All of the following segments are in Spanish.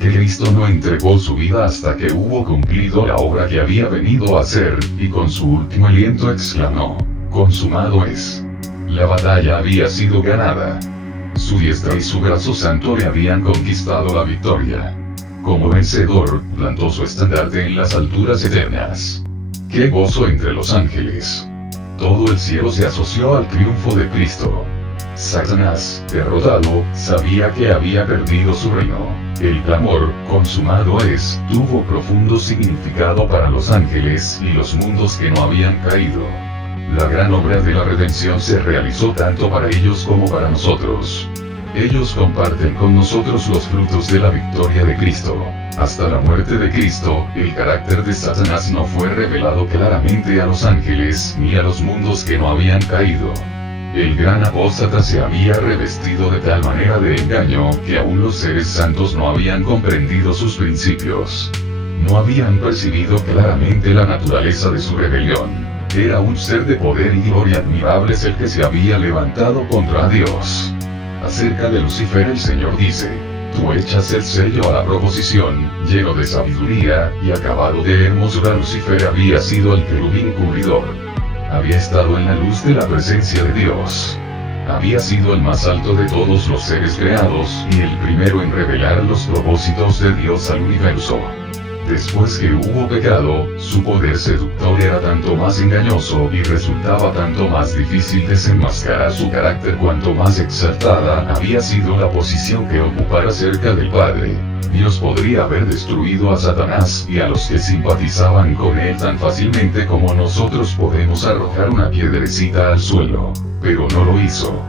que Cristo no entregó su vida hasta que hubo cumplido la obra que había venido a hacer, y con su último aliento exclamó: consumado es. La batalla había sido ganada. Su diestra y su brazo santo le habían conquistado la victoria. Como vencedor, plantó su estandarte en las alturas eternas. ¡Qué gozo entre los ángeles! Todo el cielo se asoció al triunfo de Cristo. Satanás, derrotado, sabía que había perdido su reino. El clamor, consumado es, tuvo profundo significado para los ángeles y los mundos que no habían caído. La gran obra de la redención se realizó tanto para ellos como para nosotros. Ellos comparten con nosotros los frutos de la victoria de Cristo. Hasta la muerte de Cristo, el carácter de Satanás no fue revelado claramente a los ángeles ni a los mundos que no habían caído. El gran apóstata se había revestido de tal manera de engaño que aún los seres santos no habían comprendido sus principios. No habían percibido claramente la naturaleza de su rebelión. Era un ser de poder y gloria admirables el que se había levantado contra Dios. Acerca de Lucifer el Señor dice: tú echas el sello a la proposición, lleno de sabiduría, y acabado de hermosura. Lucifer había sido el querubín cubridor. Había estado en la luz de la presencia de Dios. Había sido el más alto de todos los seres creados, y el primero en revelar los propósitos de Dios al universo. Después que hubo pecado, su poder seductor era tanto más engañoso y resultaba tanto más difícil desenmascarar su carácter cuanto más exaltada había sido la posición que ocupara cerca del Padre. Dios podría haber destruido a Satanás y a los que simpatizaban con él tan fácilmente como nosotros podemos arrojar una piedrecita al suelo, pero no lo hizo.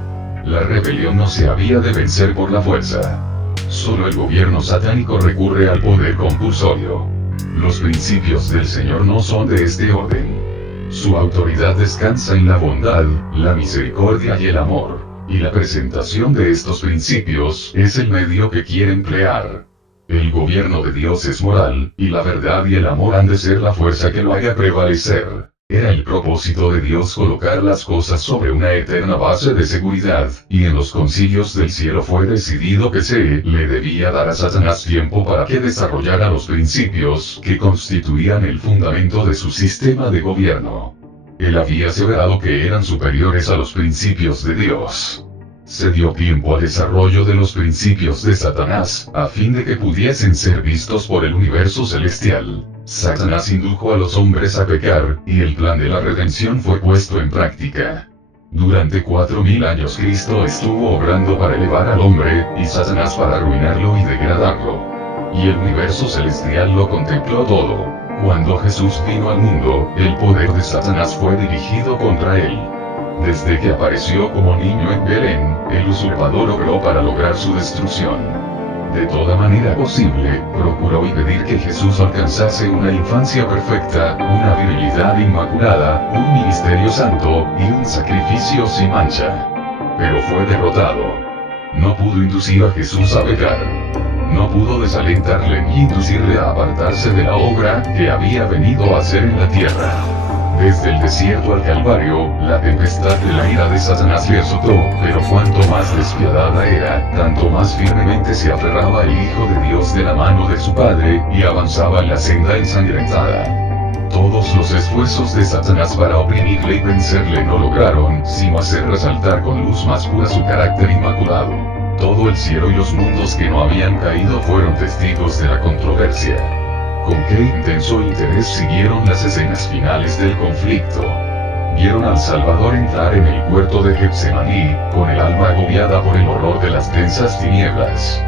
La rebelión no se había de vencer por la fuerza. Solo el gobierno satánico recurre al poder compulsorio. Los principios del Señor no son de este orden. Su autoridad descansa en la bondad, la misericordia y el amor, y la presentación de estos principios es el medio que quiere emplear. El gobierno de Dios es moral, y la verdad y el amor han de ser la fuerza que lo haga prevalecer. Era el propósito de Dios colocar las cosas sobre una eterna base de seguridad, y en los concilios del cielo fue decidido que se le debía dar a Satanás tiempo para que desarrollara los principios que constituían el fundamento de su sistema de gobierno. Él había aseverado que eran superiores a los principios de Dios. Se dio tiempo al desarrollo de los principios de Satanás, a fin de que pudiesen ser vistos por el universo celestial. Satanás indujo a los hombres a pecar, y el plan de la redención fue puesto en práctica. Durante 4000 años Cristo estuvo obrando para elevar al hombre, y Satanás para arruinarlo y degradarlo. Y el universo celestial lo contempló todo. Cuando Jesús vino al mundo, el poder de Satanás fue dirigido contra él. Desde que apareció como niño en Belén, el usurpador obró para lograr su destrucción. De toda manera posible, procuró impedir que Jesús alcanzase una infancia perfecta, una virilidad inmaculada, un ministerio santo, y un sacrificio sin mancha. Pero fue derrotado. No pudo inducir a Jesús a pecar. No pudo desalentarle ni inducirle a apartarse de la obra que había venido a hacer en la tierra. Desde el desierto al Calvario, la tempestad de la ira de Satanás le azotó, pero cuanto más despiadada era, tanto más firmemente se aferraba el Hijo de Dios de la mano de su Padre, y avanzaba en la senda ensangrentada. Todos los esfuerzos de Satanás para oprimirle y vencerle no lograron, sino hacer resaltar con luz más pura su carácter inmaculado. Todo el cielo y los mundos que no habían caído fueron testigos de la controversia. Con qué intenso interés siguieron las escenas finales del conflicto. Vieron al Salvador entrar en el huerto de Getsemaní, con el alma agobiada por el horror de las densas tinieblas.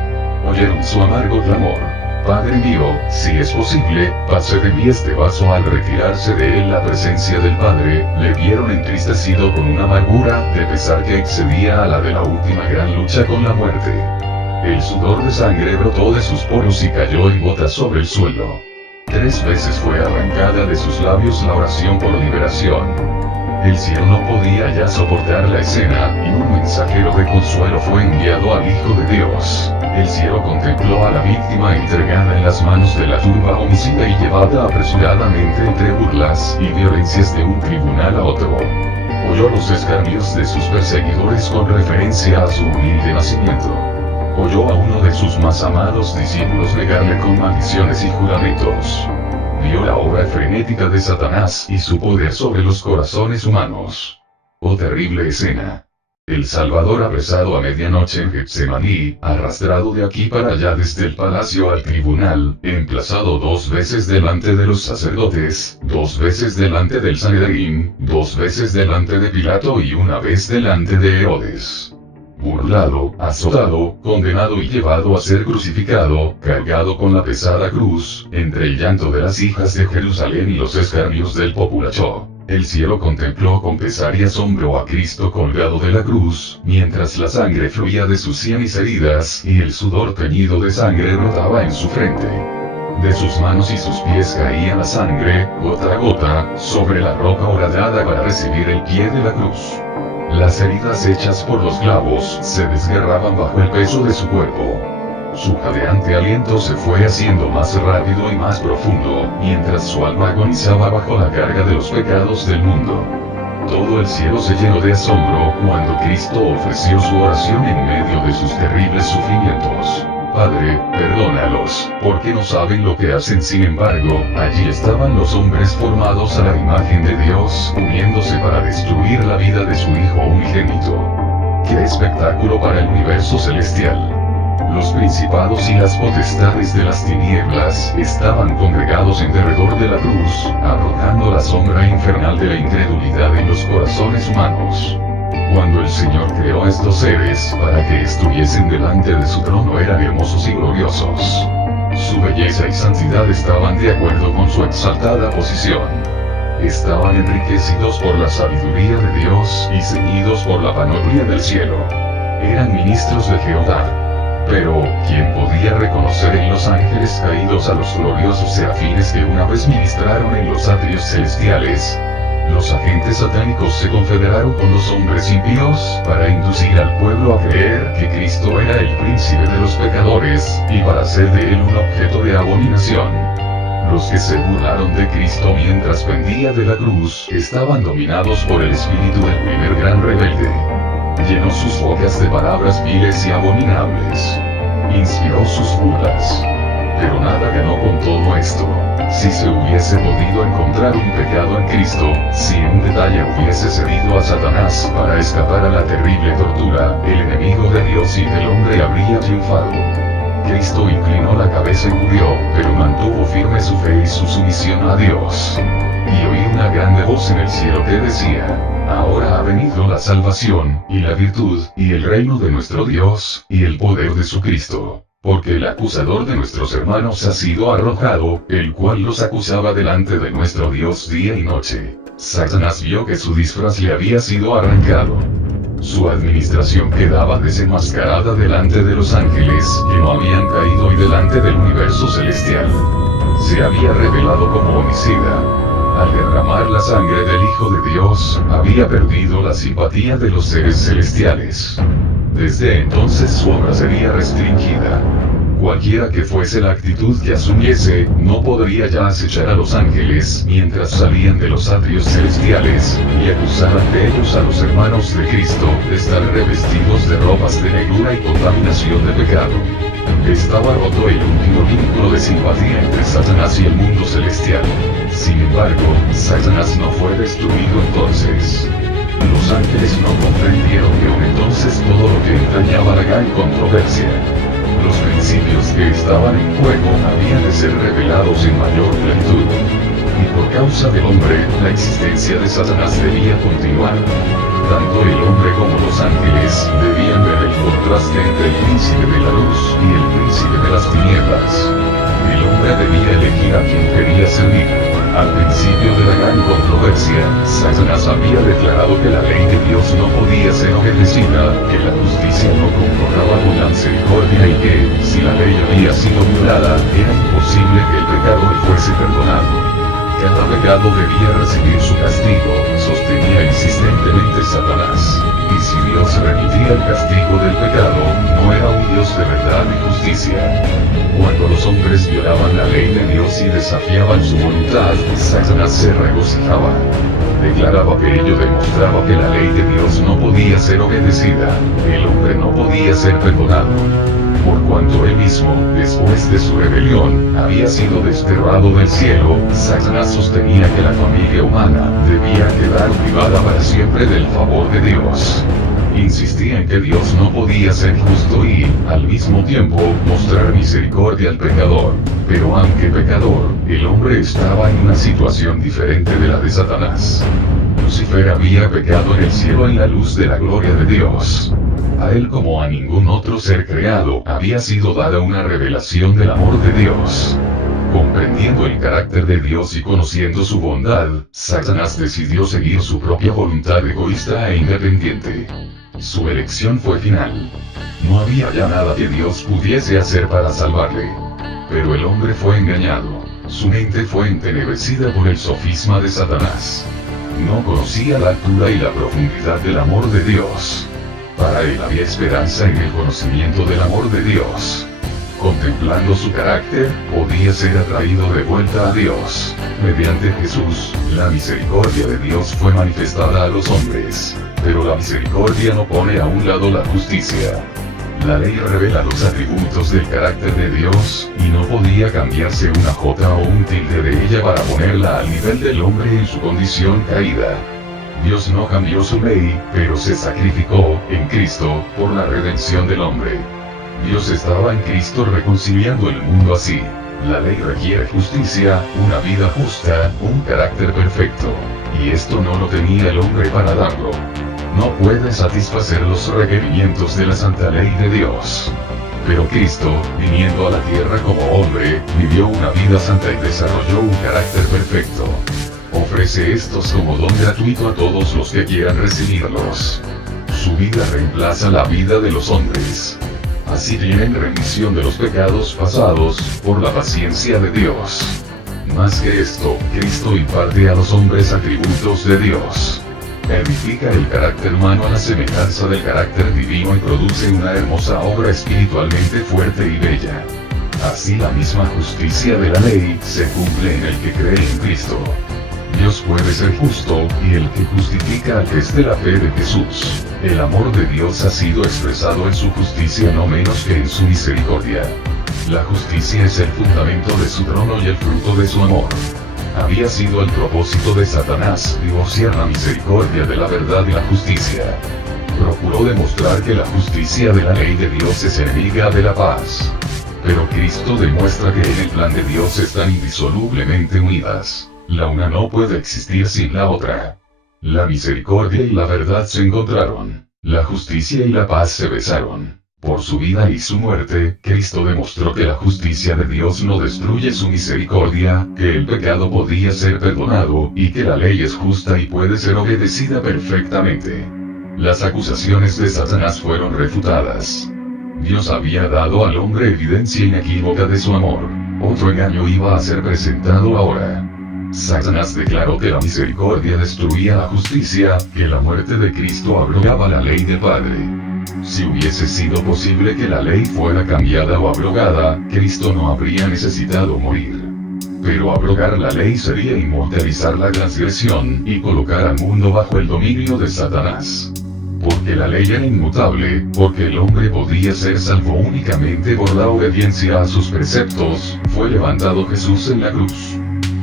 Oyeron su amargo clamor: Padre mío, si es posible, pase de mí este vaso. Al retirarse de él la presencia del Padre, le vieron entristecido con una amargura de pesar que excedía a la de la última gran lucha con la muerte. El sudor de sangre brotó de sus poros y cayó en gotas sobre el suelo. 3 veces fue arrancada de sus labios la oración por liberación. El cielo no podía ya soportar la escena, y un mensajero de consuelo fue enviado al Hijo de Dios. El cielo contempló a la víctima entregada en las manos de la turba homicida y llevada apresuradamente entre burlas y violencias de un tribunal a otro. Oyó los escarnios de sus perseguidores con referencia a su humilde nacimiento. oyó a uno de sus más amados discípulos negarle con maldiciones y juramentos. Vio la obra frenética de Satanás y su poder sobre los corazones humanos. Oh terrible escena. El Salvador apresado a medianoche en Getsemaní, arrastrado de aquí para allá desde el palacio al tribunal, emplazado 2 veces delante de los sacerdotes, 2 veces delante del Sanedrín, 2 veces delante de Pilato y 1 vez delante de Herodes. Burlado, azotado, condenado y llevado a ser crucificado, cargado con la pesada cruz, entre el llanto de las hijas de Jerusalén y los escarnios del populacho. El cielo contempló con pesar y asombro a Cristo colgado de la cruz, mientras la sangre fluía de sus sienes heridas y el sudor teñido de sangre brotaba en su frente. De sus manos y sus pies caía la sangre, gota a gota, sobre la roca horadada para recibir el pie de la cruz. Las heridas hechas por los clavos se desgarraban bajo el peso de su cuerpo. Su jadeante aliento se fue haciendo más rápido y más profundo, mientras su alma agonizaba bajo la carga de los pecados del mundo. Todo el cielo se llenó de asombro cuando Cristo ofreció su oración en medio de sus terribles sufrimientos. Padre, perdónalos, porque no saben lo que hacen. Sin embargo, allí estaban los hombres formados a la imagen de Dios, uniéndose para destruir la vida de su Hijo unigénito. ¡Qué espectáculo para el universo celestial! Los principados y las potestades de las tinieblas estaban congregados en derredor de la cruz, arrojando la sombra infernal de la incredulidad en los corazones humanos. Cuando el Señor creó a estos seres para que estuviesen delante de su trono eran hermosos y gloriosos. Su belleza y santidad estaban de acuerdo con su exaltada posición. Estaban enriquecidos por la sabiduría de Dios y ceñidos por la panoplia del cielo. Eran ministros de Jehová. Pero, ¿quién podía reconocer en los ángeles caídos a los gloriosos serafines que una vez ministraron en los atrios celestiales? Los agentes satánicos se confederaron con los hombres impíos para inducir al pueblo a creer que Cristo era el príncipe de los pecadores, y para hacer de él un objeto de abominación. Los que se burlaron de Cristo mientras pendía de la cruz estaban dominados por el espíritu del primer gran rebelde. Llenó sus bocas de palabras viles y abominables. Inspiró sus burlas. Pero nada ganó con todo esto. Si se hubiese podido encontrar un pecado en Cristo, si en un detalle hubiese cedido a Satanás para escapar a la terrible tortura, el enemigo de Dios y del hombre habría triunfado. Cristo inclinó la cabeza y murió, pero mantuvo firme su fe y su sumisión a Dios. Y oí una grande voz en el cielo que decía: ahora ha venido la salvación, y la virtud, y el reino de nuestro Dios, y el poder de su Cristo. Porque el acusador de nuestros hermanos ha sido arrojado, el cual los acusaba delante de nuestro Dios día y noche. Satanás vio que su disfraz le había sido arrancado. Su administración quedaba desenmascarada delante de los ángeles, que no habían caído, y delante del universo celestial. Se había revelado como homicida. Al derramar la sangre del Hijo de Dios, había perdido la simpatía de los seres celestiales. Desde entonces su obra sería restringida. Cualquiera que fuese la actitud que asumiese, no podría ya acechar a los ángeles mientras salían de los atrios celestiales, y acusar ante ellos a los hermanos de Cristo de estar revestidos de ropas de negrura y contaminación de pecado. Estaba roto el último vínculo de simpatía entre Satanás y el mundo celestial. Sin embargo, Satanás no fue destruido entonces. Los ángeles no comprendieron que aún entonces todo lo que entrañaba la gran controversia, los principios que estaban en juego, habían de ser revelados en mayor plenitud. Y por causa del hombre, la existencia de Satanás debía continuar. Tanto el hombre como los ángeles debían ver el contraste entre el príncipe de la luz y el príncipe de las tinieblas. El hombre debía elegir a quien quería servir. Al principio de la gran controversia, Satanás había declarado que la ley de Dios no podía ser obedecida, que la justicia no concordaba con la misericordia y que, si la ley había sido violada, era imposible que el pecador fuese perdonado. Cada pecado debía recibir su castigo, sostenía insistentemente Satanás. Y si Dios remitía el castigo del pecado, no era un Dios de verdad y justicia. Cuando los hombres violaban la ley de Dios y desafiaban su voluntad, Satanás se regocijaba. Declaraba que ello demostraba que la ley de Dios no podía ser obedecida, el hombre no podía ser perdonado. por cuanto él mismo, después de su rebelión, había sido desterrado del cielo, Satanás sostenía que la familia humana debía quedar privada para siempre del favor de Dios. Insistía en que Dios no podía ser justo y, al mismo tiempo, mostrar misericordia al pecador. Pero aunque pecador, el hombre estaba en una situación diferente de la de Satanás. Lucifer había pecado en el cielo en la luz de la gloria de Dios. A él como a ningún otro ser creado había sido dada una revelación del amor de Dios. Comprendiendo el carácter de Dios y conociendo su bondad, Satanás decidió seguir su propia voluntad egoísta e independiente. Su elección fue final. No había ya nada que Dios pudiese hacer para salvarle. Pero el hombre fue engañado. Su mente fue entenebrecida por el sofisma de Satanás. No conocía la altura y la profundidad del amor de Dios. Para él había esperanza en el conocimiento del amor de Dios. Contemplando su carácter, podía ser atraído de vuelta a Dios. Mediante Jesús, la misericordia de Dios fue manifestada a los hombres. Pero la misericordia no pone a un lado la justicia. La ley revela los atributos del carácter de Dios, y no podía cambiarse una jota o un tilde de ella para ponerla al nivel del hombre en su condición caída. Dios no cambió su ley, pero se sacrificó, en Cristo, por la redención del hombre. Dios estaba en Cristo reconciliando el mundo así. La ley requiere justicia, una vida justa, un carácter perfecto. Y esto no lo tenía el hombre para darlo. No puede satisfacer los requerimientos de la santa ley de Dios. Pero Cristo, viniendo a la tierra como hombre, vivió una vida santa y desarrolló un carácter perfecto. Ofrece estos como don gratuito a todos los que quieran recibirlos. Su vida reemplaza la vida de los hombres. Así tienen remisión de los pecados pasados, por la paciencia de Dios. Más que esto, Cristo imparte a los hombres atributos de Dios. Edifica el carácter humano a la semejanza del carácter divino y produce una hermosa obra espiritualmente fuerte y bella. Así la misma justicia de la ley se cumple en el que cree en Cristo. Dios puede ser justo, y el que justifica es de la fe de Jesús. El amor de Dios ha sido expresado en su justicia no menos que en su misericordia. La justicia es el fundamento de su trono y el fruto de su amor. Había sido el propósito de Satanás divorciar la misericordia de la verdad y la justicia. Procuró demostrar que la justicia de la ley de Dios es enemiga de la paz. Pero Cristo demuestra que en el plan de Dios están indisolublemente unidas. La una no puede existir sin la otra. La misericordia y la verdad se encontraron. La justicia y la paz se besaron. Por su vida y su muerte, Cristo demostró que la justicia de Dios no destruye su misericordia, que el pecado podía ser perdonado, y que la ley es justa y puede ser obedecida perfectamente. Las acusaciones de Satanás fueron refutadas. Dios había dado al hombre evidencia inequívoca de su amor. Otro engaño iba a ser presentado ahora. Satanás declaró que la misericordia destruía la justicia, que la muerte de Cristo abrogaba la ley del Padre. Si hubiese sido posible que la ley fuera cambiada o abrogada, Cristo no habría necesitado morir. Pero abrogar la ley sería inmortalizar la transgresión, y colocar al mundo bajo el dominio de Satanás. Porque la ley era inmutable, porque el hombre podía ser salvo únicamente por la obediencia a sus preceptos, fue levantado Jesús en la cruz.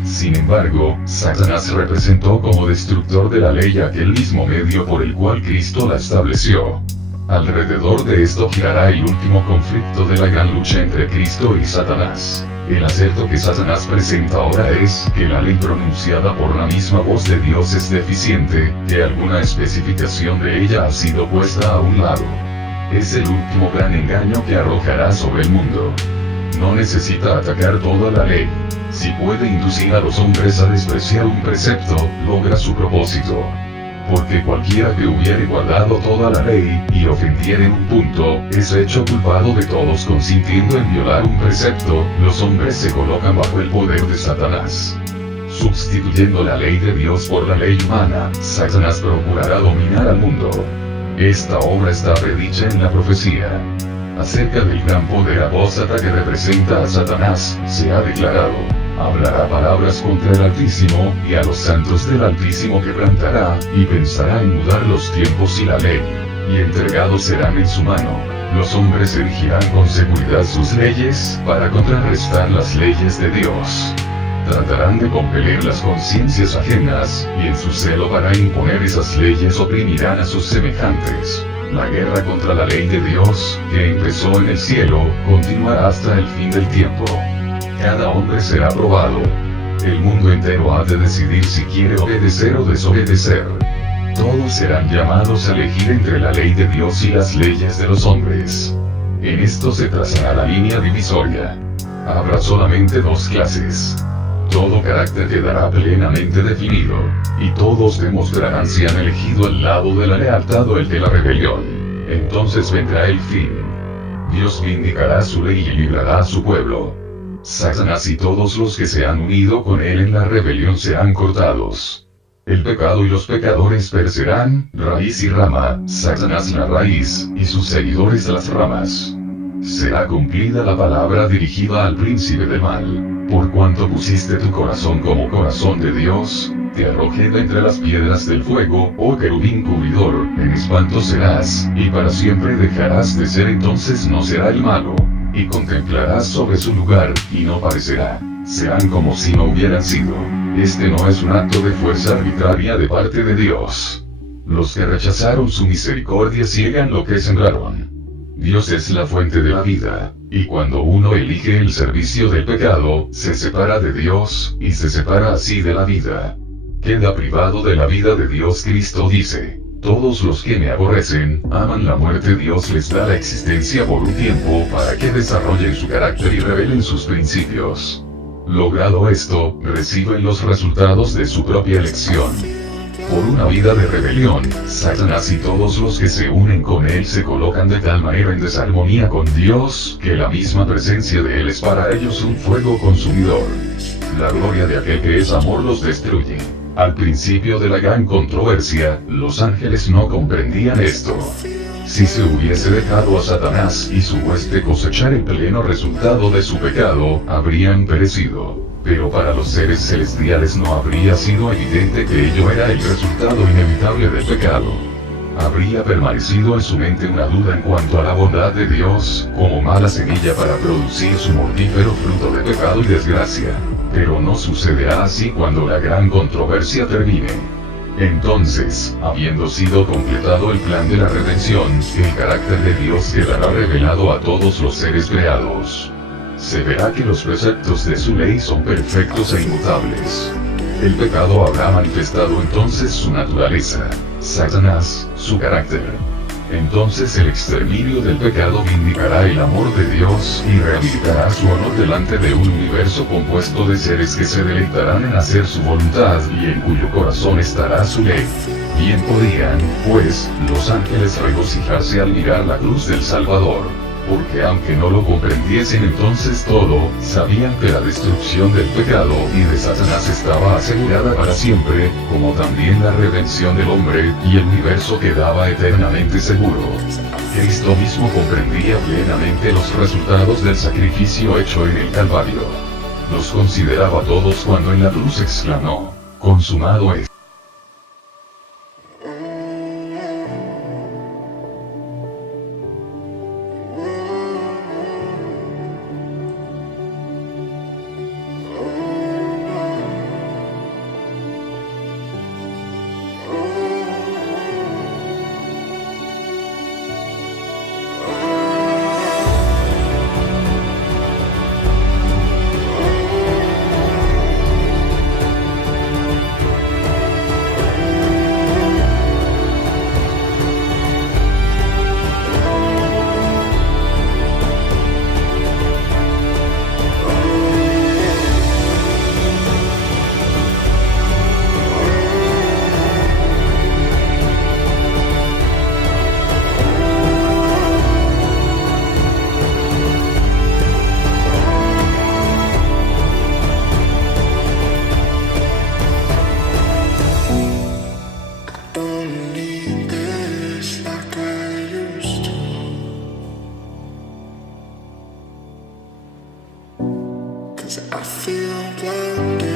Sin embargo, Satanás representó como destructor de la ley aquel mismo medio por el cual Cristo la estableció. Alrededor de esto girará el último conflicto de la gran lucha entre Cristo y Satanás. El acerto que Satanás presenta ahora es que la ley pronunciada por la misma voz de Dios es deficiente, que alguna especificación de ella ha sido puesta a un lado. Es el último gran engaño que arrojará sobre el mundo. No necesita atacar toda la ley. Si puede inducir a los hombres a despreciar un precepto, logra su propósito. Porque cualquiera que hubiere guardado toda la ley, y ofendiere en un punto, es hecho culpado de todos consintiendo en violar un precepto. Los hombres se colocan bajo el poder de Satanás. Sustituyendo la ley de Dios por la ley humana, Satanás procurará dominar al mundo. Esta obra está predicha en la profecía. Acerca del gran poder apóstata que representa a Satanás, se ha declarado: hablará palabras contra el Altísimo, y a los santos del Altísimo quebrantará, y pensará en mudar los tiempos y la ley, y entregados serán en su mano. Los hombres erigirán con seguridad sus leyes, para contrarrestar las leyes de Dios. Tratarán de compeler las conciencias ajenas, y en su celo para imponer esas leyes oprimirán a sus semejantes. La guerra contra la ley de Dios, que empezó en el cielo, continuará hasta el fin del tiempo. Cada hombre será probado. El mundo entero ha de decidir si quiere obedecer o desobedecer. Todos serán llamados a elegir entre la ley de Dios y las leyes de los hombres. En esto se trazará la línea divisoria. Habrá solamente dos clases. Todo carácter quedará plenamente definido, y todos demostrarán si han elegido el lado de la lealtad o el de la rebelión. Entonces vendrá el fin. Dios vindicará su ley y librará a su pueblo. Satanás y todos los que se han unido con él en la rebelión serán cortados. El pecado y los pecadores perecerán, raíz y rama, Satanás la raíz, y sus seguidores las ramas. Será cumplida la palabra dirigida al príncipe del mal. Por cuanto pusiste tu corazón como corazón de Dios, te arrojé de entre las piedras del fuego, oh querubín cubridor, en espanto serás, y para siempre dejarás de ser, entonces no será el malo, y contemplarás sobre su lugar, y no parecerá. Serán como si no hubieran sido. Este no es un acto de fuerza arbitraria de parte de Dios. Los que rechazaron su misericordia ciegan lo que sembraron. Dios es la fuente de la vida, y cuando uno elige el servicio del pecado, se separa de Dios, y se separa así de la vida. Queda privado de la vida de Dios. Cristo dice: todos los que me aborrecen, aman la muerte. Dios les da la existencia por un tiempo para que desarrollen su carácter y revelen sus principios. Logrado esto, reciben los resultados de su propia elección. Por una vida de rebelión, Satanás y todos los que se unen con él se colocan de tal manera en desarmonía con Dios, que la misma presencia de él es para ellos un fuego consumidor. La gloria de aquel que es amor los destruye. Al principio de la gran controversia, los ángeles no comprendían esto. Si se hubiese dejado a Satanás y su hueste cosechar el pleno resultado de su pecado, habrían perecido. Pero para los seres celestiales no habría sido evidente que ello era el resultado inevitable del pecado. Habría permanecido en su mente una duda en cuanto a la bondad de Dios, como mala semilla para producir su mortífero fruto de pecado y desgracia. Pero no sucederá así cuando la gran controversia termine. Entonces, habiendo sido completado el plan de la redención, el carácter de Dios quedará revelado a todos los seres creados. Se verá que los preceptos de su ley son perfectos e inmutables. El pecado habrá manifestado entonces su naturaleza, Satanás, su carácter. Entonces el exterminio del pecado vindicará el amor de Dios y rehabilitará su honor delante de un universo compuesto de seres que se deleitarán en hacer su voluntad y en cuyo corazón estará su ley. Bien podían, pues, los ángeles regocijarse al mirar la cruz del Salvador. Porque aunque no lo comprendiesen entonces todo, sabían que la destrucción del pecado y de Satanás estaba asegurada para siempre, como también la redención del hombre, y el universo quedaba eternamente seguro. Cristo mismo comprendía plenamente los resultados del sacrificio hecho en el Calvario. Los consideraba todos cuando en la cruz exclamó: consumado es. I feel blinded.